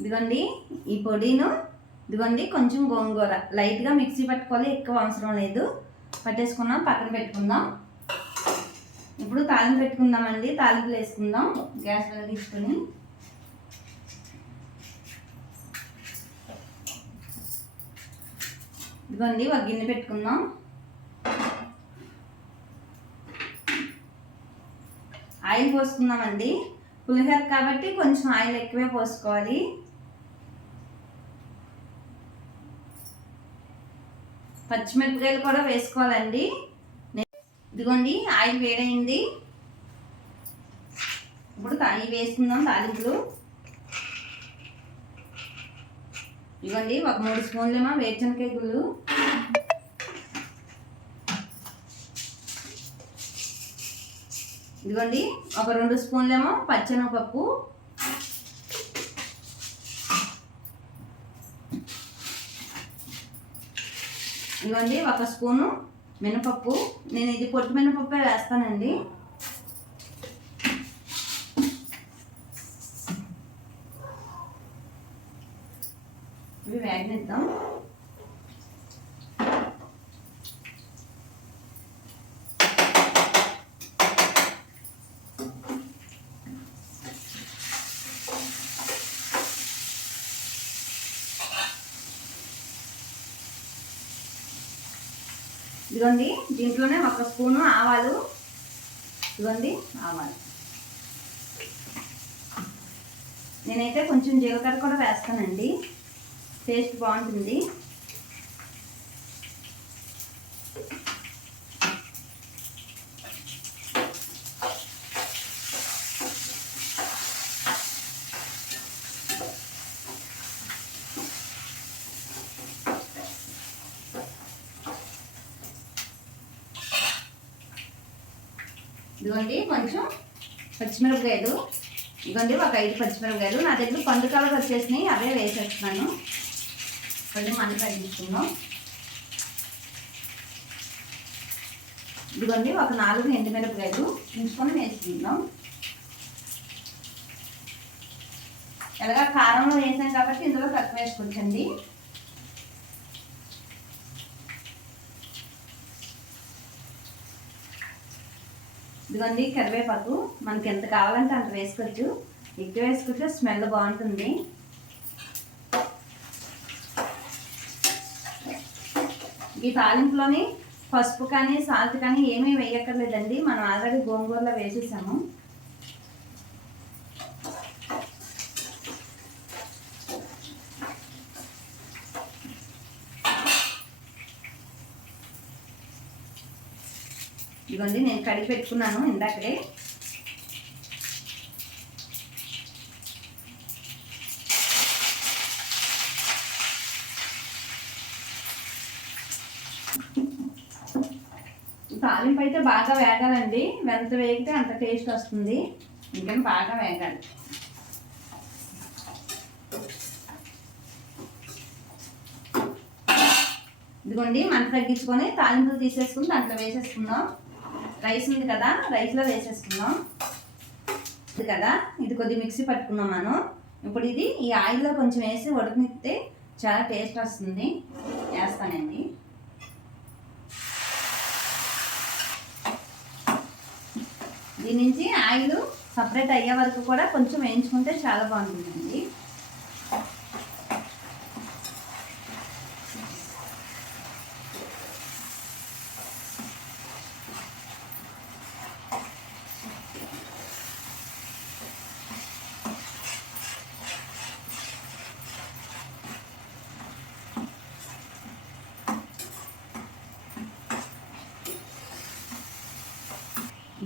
ఇదిగోండి ఈ పొడిను ఇదిగోండి కొంచెం గోంగూర. లైట్గా మిక్సీ పట్టుకోవాలి ఎక్కువ అవసరం లేదు. పట్టేసుకున్నాం పక్కన పెట్టుకుందాం. ఇప్పుడు తాలింపు పెట్టుకుందామండి తాలింపులు వేసుకుందాం గ్యాస్ వెలిగించుకొని ఇదిగోండి ఒక గిన్నె పెట్టుకుందాం. ఆయిల్ పోసుకుందామండి. పులిహోర కాబట్టి కొంచెం ఆయిల్ ఎక్కువే పోసుకోవాలి. పచ్చిమిరపకాయలు కూడా వేసుకోవాలండి. ఇదిగోండి ఆయిల్ వేడైంది. ఇప్పుడు తా- ఇవి వేసుకుందాం తాలింపులు. ఇవ్వండి ఒక మూడు స్పూన్లేమో వేరుశనకాయ గుళ్ళు ఇదిగోండి ఒక రెండు స్పూన్లేమో పచ్చెనగపప్పు. ఇవ్వండి ఒక స్పూను మినపప్పు. నేను ఇది పొట్టు మినపప్పే వేస్తానండి. ఇవి వేగనిద్దాం. ఇదిగోండి దీంట్లోనే ఒక స్పూను ఆవాలు. ఇదిగోండి ఆవాలు. నేనైతే కొంచెం జీలకర్ర కూడా వేస్తానండి. టేస్ట్ బాగుంటుంది. ఇదిగోండి కొంచెం పచ్చిమిరపకాయలు. ఇదిగోండి ఒక ఐదు పచ్చిమిరపకాయలు. నా దగ్గర పండు కలర్ వచ్చేసినాయి అవే వేసేస్తున్నాను. కొంచెం మంది తగ్గించుకుందాం ఇదిగోండి ఒక నాలుగు ఎండుమిరపకాయలు ఉంచుకొని వేసుకుందాం. ఎలాగ కారంలో వేసాం కాబట్టి ఇందులో తక్కువ వేసుకోవచ్చండి. ఇదిగోండి కరివేపాకు. మనకి ఎంత కావాలంటే అంత వేసుకోవచ్చు. ఎక్కువ వేసుకుంటే స్మెల్ బాగుంటుంది. ఈ తాలింపులోని పసుపు కానీ సాల్ట్ కానీ ఏమీ వేయక్కర్లేదండి. మనం ఆల్రెడీ గోంగూరలో వేసేసాము. ఇదిగోండి నేను కడిగి పెట్టుకున్నాను ఇందాకడే తాలింపు అయితే బాగా వేగాలండి. ఎంత వేగితే అంత టేస్ట్ వస్తుంది. ఇంకా బాగా వేగాలి. ఇదిగోండి మంట తగ్గించుకొని తాలింపులు తీసేసుకుని దాంట్లో వేసేసుకుందాం. రైస్ ఉంది కదా రైస్లో వేసేసుకుందాం. ఇది కదా ఇది కొద్ది మిక్సీ పట్టుకున్నాం మనం. ఇప్పుడు ఇది ఈ ఆయిల్లో కొంచెం వేసి ఉడకనిస్తే చాలా టేస్ట్ వస్తుంది. వేస్తానండి. దీని నుంచి ఆయిల్ సపరేట్ అయ్యే వరకు కూడా కొంచెం వేయించుకుంటే చాలా బాగుంటుందండి.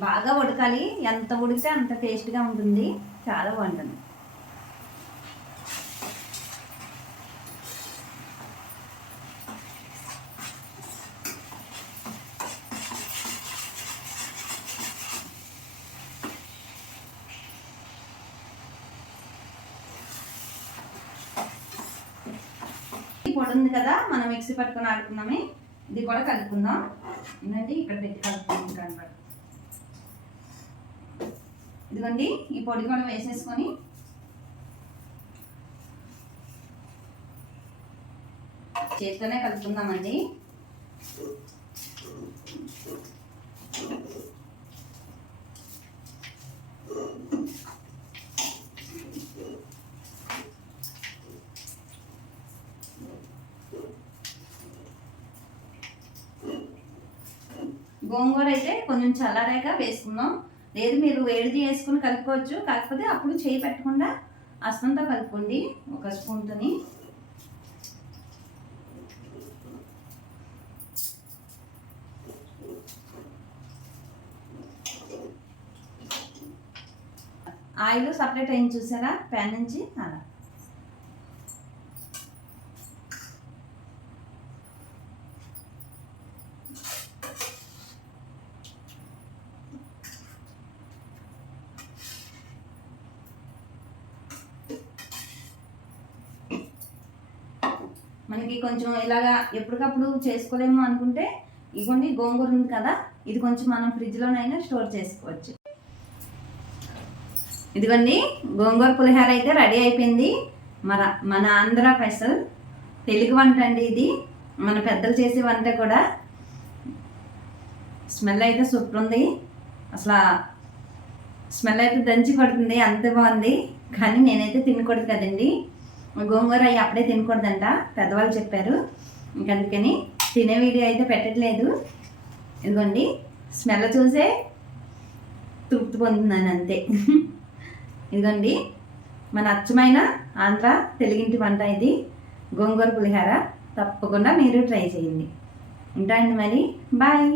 బాగా ఉడకాలి. ఎంత ఉడికితే అంత టేస్ట్గా ఉంటుంది. చాలా బాగుంటుంది. ఈ ఉంది కదా మనం మిక్సీ పట్టుకొని ఆడుకున్నామే. ఇది కూడా కలుపుకుందాం. ఏంటంటే ఇక్కడ పెట్టి కలుపుకుందాం. కనబడ ఇదిగోండి ఈ పొడి కూడా వేసేసుకొని. చేతితోనే కలుపుకుందామండి. గోంగూర అయితే కొంచెం చల్లారాక వేసుకుందాం. లేదు మీరు వేడి చేసుకుని కలుపుకోవచ్చు. కాకపోతే అప్పుడు చేయి పెట్టకుండా అస్తంతో కలుపుకోండి ఒక స్పూన్తోని. ఆయిల్ సపరేట్ అయింది చూసారా? ప్యాన్ నుంచి అలా. మనకి కొంచెం ఇలాగా ఎప్పటికప్పుడు చేసుకోలేము అనుకుంటే ఇగోండి గోంగూర ఉంది కదా ఇది కొంచెం మనం ఫ్రిడ్జ్లోనైనా స్టోర్ చేసుకోవచ్చు. ఇదిగోండి గోంగూర పులిహోర అయితే రెడీ అయిపోయింది. మన మన ఆంధ్ర స్పెషల్ తెలుగు వంట అండి ఇది. మన పెద్దలు చేసే వంట కూడా. స్మెల్ అయితే సూపర్ ఉంది. అసలు స్మెల్ అయితే దంచి పడుతుంది అంత బాగుంది. కానీ నేనైతే తినకూడదు కదండి. గోంగూర అవి అప్పుడే తినకూడదంట పెద్దవాళ్ళు చెప్పారు. ఇంక అందుకని తినే వీడియో అయితే పెట్టట్లేదు. ఇదిగోండి స్మెల్ చూసే తృప్తి పొందుతున్నాను అంతే. ఇదిగోండి మన అచ్చమైన ఆంధ్ర తెలుగింటి వంట ఇది. గోంగూర పులిహార తప్పకుండా మీరు ట్రై చేయండి. ఉంటాయండి మరి. బాయ్.